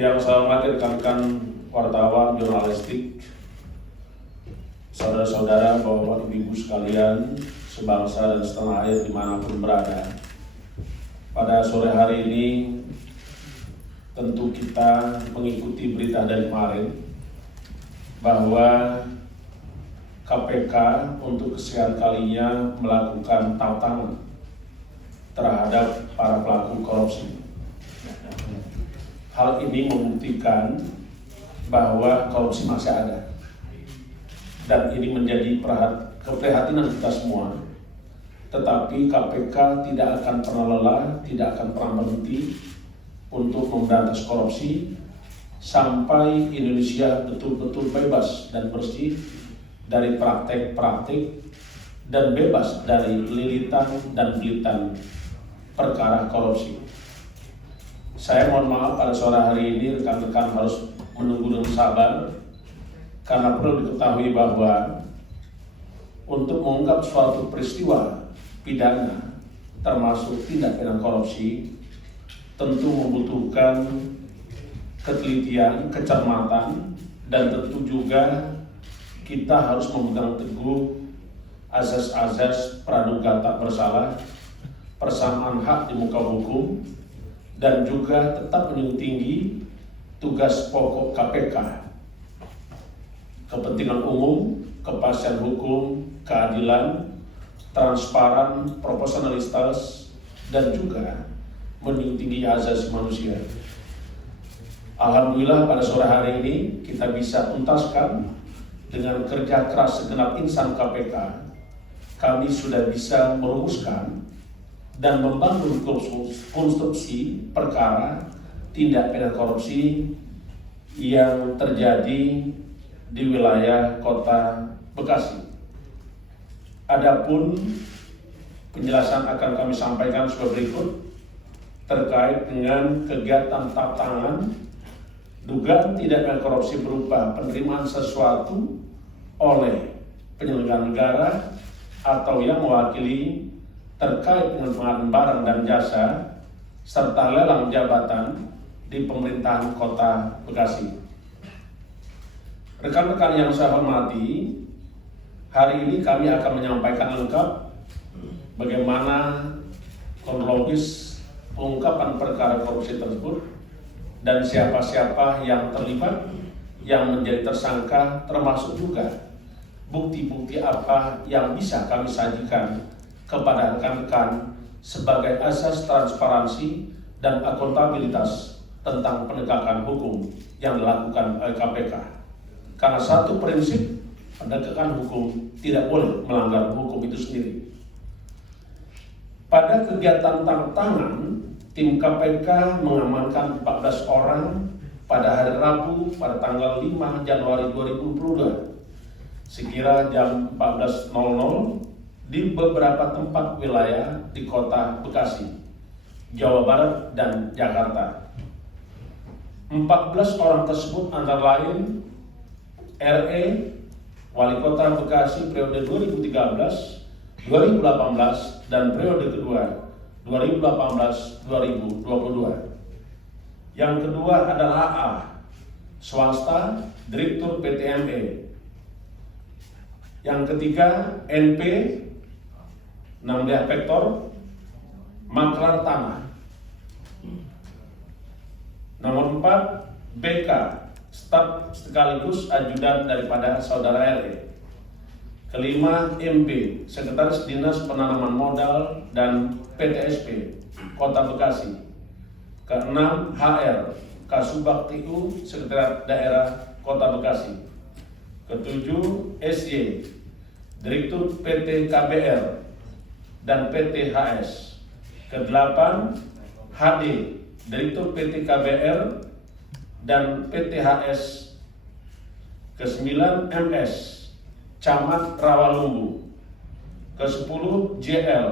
Yang saya hormati rekan-rekan wartawan, jurnalistik, saudara-saudara, bapak ibu sekalian, sebangsa dan setanah air dimanapun berada. Pada sore hari ini tentu kita mengikuti berita dari kemarin bahwa KPK untuk kesekian kalinya melakukan tangkap tangan terhadap para pelaku korupsi. Hal ini membuktikan bahwa korupsi masih ada, dan ini menjadi keprihatinan kita semua. Tetapi KPK tidak akan pernah lelah, tidak akan pernah berhenti untuk memberantas korupsi sampai Indonesia betul-betul bebas dan bersih dari praktek-praktek dan bebas dari lilitan dan belitan perkara korupsi. Saya mohon maaf pada sore hari ini rekan-rekan harus menunggu dengan sabar, karena perlu diketahui bahwa untuk mengungkap suatu peristiwa pidana termasuk tindak pidana korupsi tentu membutuhkan ketelitian, kecermatan, dan tentu juga kita harus memegang teguh azas-azas praduga tak bersalah, persamaan hak di muka hukum, dan juga tetap menjunjung tinggi tugas pokok KPK, kepentingan umum, kepastian hukum, keadilan, transparan, proporsionalitas, dan juga menjunjung tinggi azas manusia. Alhamdulillah pada sore hari ini kita bisa tuntaskan dengan kerja keras segenap insan KPK. Kami sudah bisa merumuskan dan membangun konstruksi perkara tindak pidana korupsi yang terjadi di wilayah Kota Bekasi. Adapun penjelasan akan kami sampaikan sebagai berikut terkait dengan kegiatan tangkap tangan dugaan tindak pidana korupsi berupa penerimaan sesuatu oleh penyelenggara negara atau yang mewakili terkait dengan pengadaan barang dan jasa serta lelang jabatan di pemerintahan Kota Bekasi. Rekan-rekan yang saya hormati, hari ini kami akan menyampaikan lengkap bagaimana kronologis pengungkapan perkara korupsi tersebut dan siapa-siapa yang terlibat, yang menjadi tersangka, termasuk juga bukti-bukti apa yang bisa kami sajikan kepada rekan-rekan sebagai asas transparansi dan akuntabilitas tentang penegakan hukum yang dilakukan oleh KPK. Karena satu prinsip, penegakan hukum tidak boleh melanggar hukum itu sendiri. Pada kegiatan tangkap tangan, tim KPK mengamankan 14 orang pada hari Rabu pada tanggal 5 Januari 2022 sekira jam 14.00 di beberapa tempat wilayah di Kota Bekasi, Jawa Barat, dan Jakarta. 14 orang tersebut antara lain RE, Wali Kota Bekasi periode 2013, 2018, dan periode kedua 2018-2022. Yang kedua adalah AA, swasta, Direktur PT-ME. Yang ketiga NP, Namdia Vektor, maklar tanah. Nomor 4, BK, staf sekaligus ajudan daripada saudara RE. Kelima, MB, Sekretaris Dinas Penanaman Modal dan PTSP, Kota Bekasi. Keenam, HR, Kasubag TU, Sekretariat Daerah Kota Bekasi. Ketujuh, SY, Direktur PT KBR dan PT HS. Kedelapan, HD, Direktur PT KBR dan PT HS. Kesembilan, MS, Camat Rawalumbu. Ke-10, JL,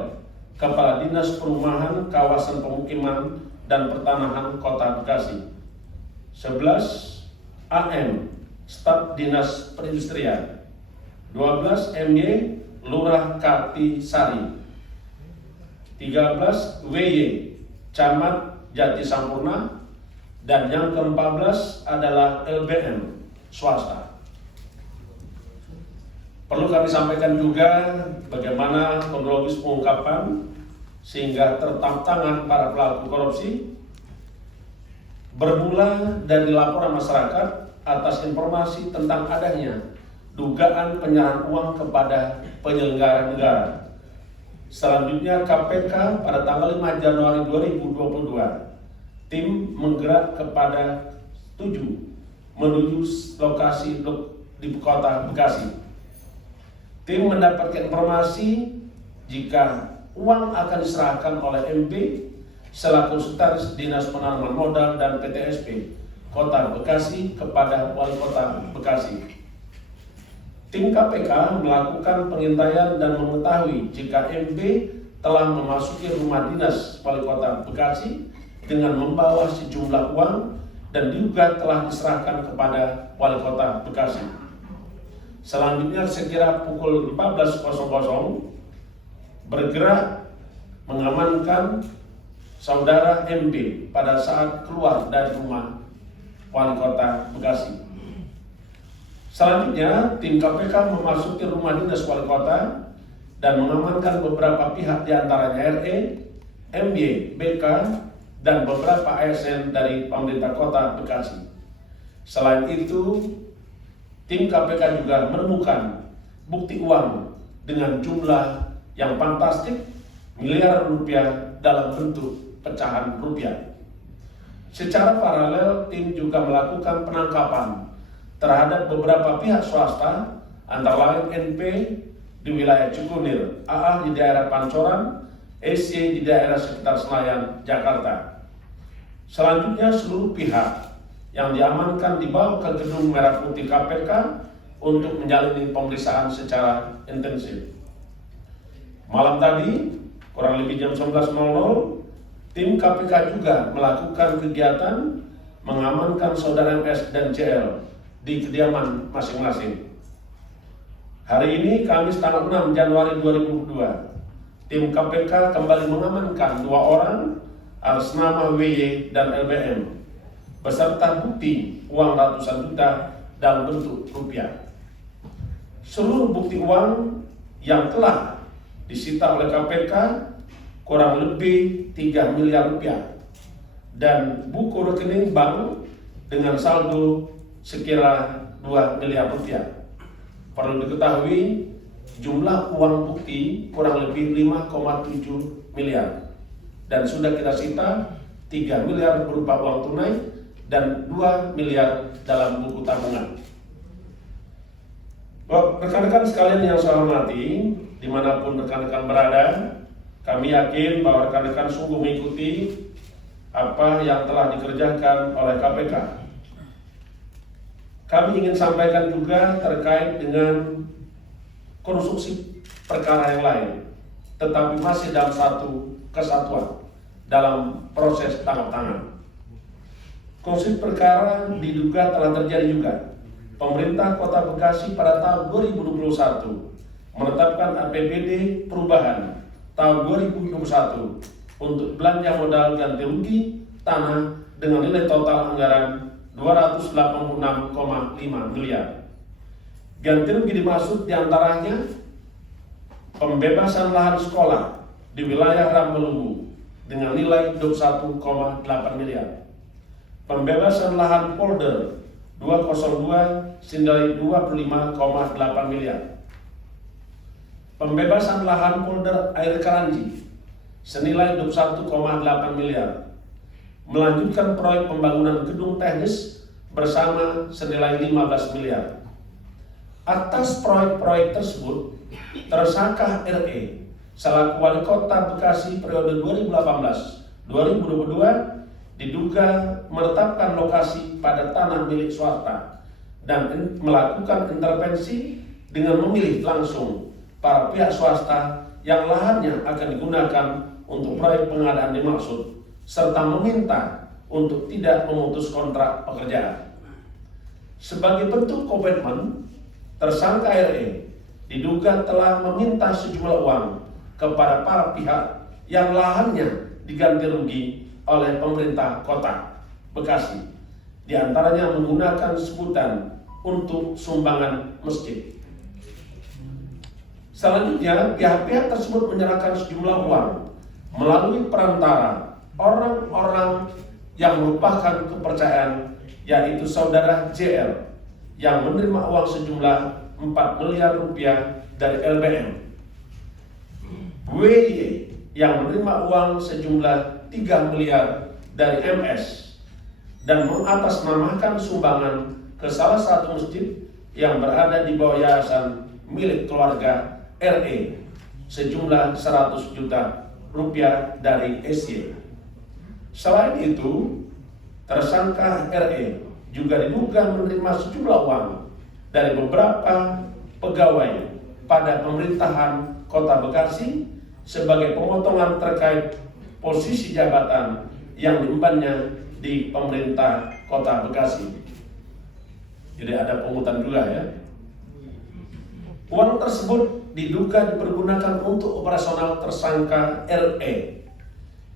Kepala Dinas Perumahan, Kawasan Pemukiman dan Pertanahan Kota Bekasi. 11, AM, Staf Dinas Perindustrian. 12, MY, Lurah Kati Sari. 13, WY, Camat Jati Sampurna. Dan yang ke-14 adalah LBM swasta. Perlu kami sampaikan juga bagaimana kronologis pengungkapan sehingga tertangkap tangan para pelaku korupsi bermula dari laporan masyarakat atas informasi tentang adanya dugaan penyerahan uang kepada penyelenggara negara. Selanjutnya KPK pada tanggal 5 Januari 2022 tim menggerak kepada 7 menuju lokasi di kota Bekasi. Tim mendapatkan informasi jika uang akan diserahkan oleh MP selaku Sekretaris Dinas Penanaman Modal dan PTSP Kota Bekasi kepada Wali Kota Bekasi. Tim KPK melakukan pengintaian dan mengetahui jika MP telah memasuki rumah dinas Wali Kota Bekasi dengan membawa sejumlah uang dan diduga telah diserahkan kepada Wali Kota Bekasi. Selanjutnya sekira pukul 14.00 bergerak mengamankan saudara MP pada saat keluar dari rumah Wali Kota Bekasi. Selanjutnya tim KPK memasuki rumah dinas Wali Kota dan mengamankan beberapa pihak diantaranya RE, MY, BK, dan beberapa ASN dari pemerintah Kota Bekasi. Selain itu, tim KPK juga menemukan bukti uang dengan jumlah yang fantastik miliaran rupiah dalam bentuk pecahan rupiah. Secara paralel, tim juga melakukan penangkapan terhadap beberapa pihak swasta, antara lain NP di wilayah Cikunir, AA di daerah Pancoran, SC di daerah sekitar Senayan, Jakarta. Selanjutnya seluruh pihak yang diamankan dibawa ke gedung Merah Putih KPK untuk menjalani pemeriksaan secara intensif. Malam tadi, kurang lebih jam 11.00, tim KPK juga melakukan kegiatan mengamankan saudara MS dan JL di kediaman masing-masing. Hari ini, Kamis tanggal 6 Januari 2022, tim KPK kembali mengamankan 2 orang atas nama WY dan LBM beserta bukti uang ratusan juta dalam bentuk rupiah. Seluruh bukti uang yang telah disita oleh KPK kurang lebih 3 miliar rupiah dan buku rekening bank dengan saldo sekira 2 miliar rupiah. Perlu diketahui jumlah uang bukti kurang lebih 5,7 miliar dan sudah kita sita 3 miliar berupa uang tunai dan 2 miliar dalam buku tabungan. Rekan-rekan sekalian yang saya hormati, dimanapun rekan-rekan berada, kami yakin bahwa rekan-rekan sungguh mengikuti apa yang telah dikerjakan oleh KPK. Kami ingin sampaikan juga terkait dengan konstruksi perkara yang lain, tetapi masih dalam satu kesatuan dalam proses tangkap tangan. Konstruksi perkara diduga telah terjadi juga. Pemerintah Kota Bekasi pada tahun 2021 menetapkan APBD perubahan tahun 2021 untuk belanja modal ganti rugi tanah dengan nilai total anggaran 286,5 miliar. Ganti rugi dimaksud diantaranya pembebasan lahan sekolah di wilayah Rambelungu dengan nilai 21,8 miliar. Pembebasan lahan polder 202 senilai 25,8 miliar. Pembebasan lahan polder Air Karanji senilai 21,8 miliar. Melanjutkan proyek pembangunan gedung teknis bersama senilai 15 miliar. Atas proyek-proyek tersebut, tersangka RE selaku Wali Kota Bekasi periode 2018-2022 diduga menetapkan lokasi pada tanah milik swasta dan melakukan intervensi dengan memilih langsung para pihak swasta yang lahannya akan digunakan untuk proyek pengadaan dimaksud, serta meminta untuk tidak memutus kontrak pekerjaan. Sebagai bentuk komitmen, tersangka RE diduga telah meminta sejumlah uang kepada para pihak yang lahannya diganti rugi oleh pemerintah kota Bekasi, di antaranya menggunakan sebutan untuk sumbangan masjid. Selanjutnya, pihak-pihak tersebut menyerahkan sejumlah uang melalui perantara orang-orang yang merupakan kepercayaan, yaitu saudara JL yang menerima uang sejumlah 4 miliar rupiah dari LBM, WY yang menerima uang sejumlah 3 miliar dari MS, dan mengatasnamakan sumbangan ke salah satu masjid yang berada di bawah yayasan milik keluarga RE sejumlah 100 juta rupiah dari SY. Selain itu, tersangka RE juga diduga menerima sejumlah uang dari beberapa pegawai pada pemerintahan Kota Bekasi sebagai pemotongan terkait posisi jabatan yang diembannya di pemerintah Kota Bekasi. Jadi ada pungutan juga ya. Uang tersebut diduga dipergunakan untuk operasional tersangka RE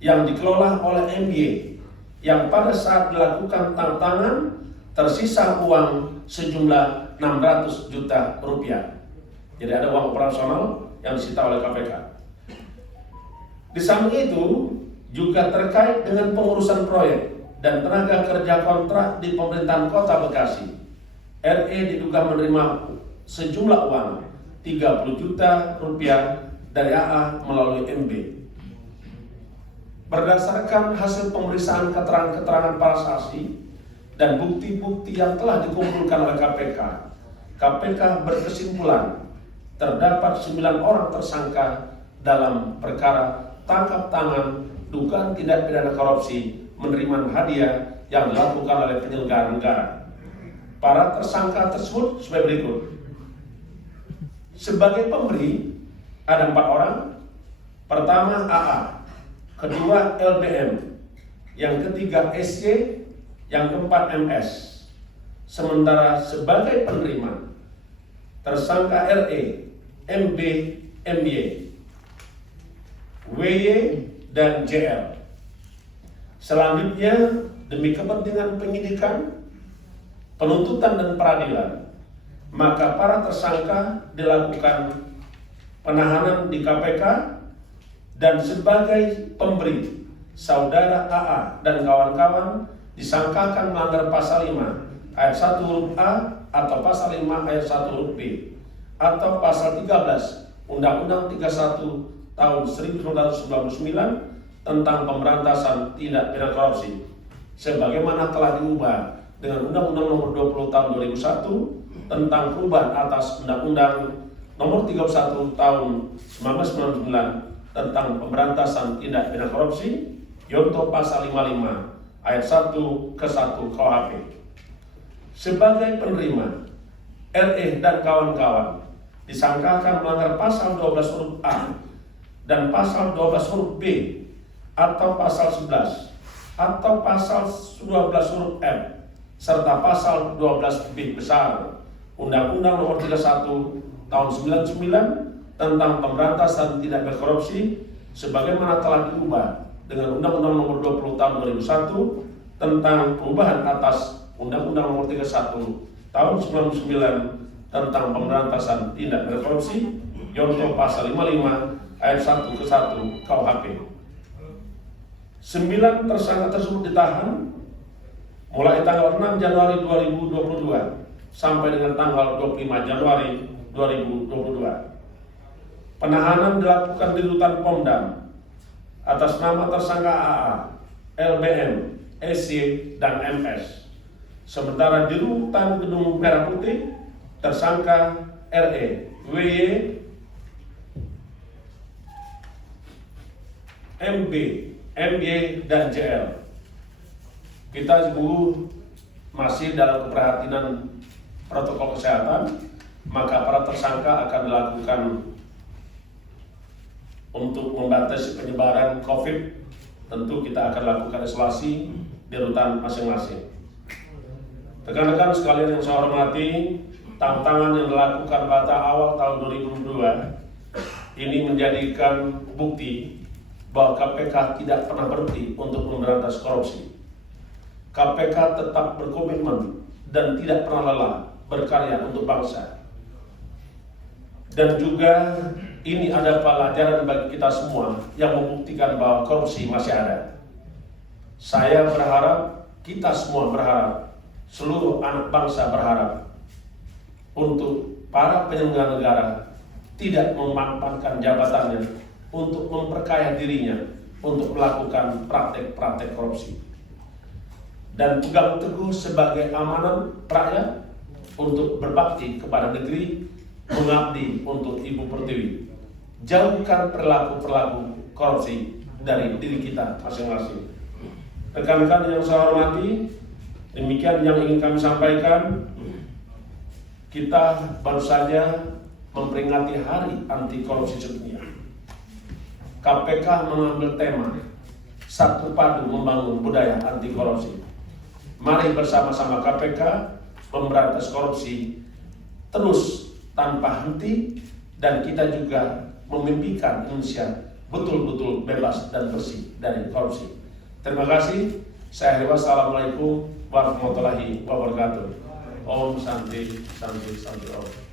yang dikelola oleh MY, yang pada saat dilakukan tangkap tangan tersisa uang sejumlah 600 juta rupiah. Jadi ada uang operasional yang disita oleh KPK. Di samping itu juga terkait dengan pengurusan proyek dan tenaga kerja kontrak di pemerintahan Kota Bekasi, RE diduga menerima sejumlah uang 30 juta rupiah dari AA melalui MB. Berdasarkan hasil pemeriksaan keterangan-keterangan para saksi dan bukti-bukti yang telah dikumpulkan oleh KPK, KPK berkesimpulan terdapat 9 orang tersangka dalam perkara tangkap tangan dugaan tindak pidana korupsi menerima hadiah yang dilakukan oleh penyelenggara negara. Para tersangka tersebut sebagai berikut. Sebagai pemberi ada 4 orang. Pertama AA, kedua LBM, yang ketiga SY, yang keempat MS. Sementara sebagai penerima tersangka RE, MB, MY, WY, dan JL. Selanjutnya, demi kepentingan penyidikan, penuntutan dan peradilan, maka para tersangka dilakukan penahanan di KPK, dan sebagai pemberi saudara AA dan kawan-kawan disangkakan melanggar pasal 5 ayat 1 huruf A atau pasal 5 ayat 1 huruf B atau pasal 13 Undang-Undang 31 tahun 1999 tentang pemberantasan tindak pidana korupsi sebagaimana telah diubah dengan Undang-Undang Nomor 20 Tahun 2001 tentang perubahan atas Undang-Undang Nomor 31 Tahun 1999 tentang pemberantasan tindak pidana korupsi, yaitu pasal 55 ayat 1 ke 1 KUHP. Sebagai penerima, RE dan kawan-kawan disangkakan melanggar pasal 12 huruf A dan pasal 12 huruf B atau pasal 11 atau pasal 12 huruf M serta pasal 12 B besar Undang-Undang Nomor 31 Tahun 99 tentang pemberantasan tindak pidana korupsi sebagaimana telah diubah dengan Undang-Undang Nomor 20 Tahun 2001 tentang perubahan atas Undang-Undang Nomor 31 Tahun 99 tentang pemberantasan tindak pidana korupsi, yaitu pasal 55 ayat 1 ke 1 KUHP. 9 tersangka tersebut ditahan mulai tanggal 6 Januari 2022 sampai dengan tanggal 25 Januari 2022. Penahanan dilakukan di Rutan Pomdam atas nama tersangka AA, LBM, SY, dan MS. Sementara di Rutan Gedung Merah Putih tersangka RE, WY, MB, MY, dan JL. Kita masih dalam keprihatinan protokol kesehatan, maka para tersangka akan dilakukan untuk membatasi penyebaran COVID. Tentu kita akan lakukan isolasi di rutan masing-masing. Rekan-rekan sekalian yang saya hormati, tantangan yang dilakukan pada awal tahun 2002 ini menjadikan bukti bahwa KPK tidak pernah berhenti untuk memberantas korupsi. KPK tetap berkomitmen dan tidak pernah lelah berkarya untuk bangsa. Dan juga ini ada pelajaran bagi kita semua yang membuktikan bahwa korupsi masih ada. Saya berharap, kita semua berharap, seluruh anak bangsa berharap untuk para penyelenggara negara tidak memanfaatkan jabatannya untuk memperkaya dirinya untuk melakukan praktek-praktek korupsi, dan pegang teguh sebagai amanat rakyat untuk berbakti kepada negeri, mengabdi untuk Ibu Pertiwi. Jauhkan perilaku-perilaku korupsi dari diri kita masing-masing. Rekan-rekan yang saya hormati, demikian yang ingin kami sampaikan. Kita baru saja memperingati Hari Anti Korupsi Sedunia. KPK mengambil tema Satu Padu Membangun Budaya Anti Korupsi. Mari bersama-sama KPK memberantas korupsi terus tanpa henti, dan kita juga memimpikan Indonesia betul-betul bebas dan bersih dari korupsi. Terima kasih. Saya akhiri. Wassalamualaikum warahmatullahi wabarakatuh. Om Santi Santi Santi Om.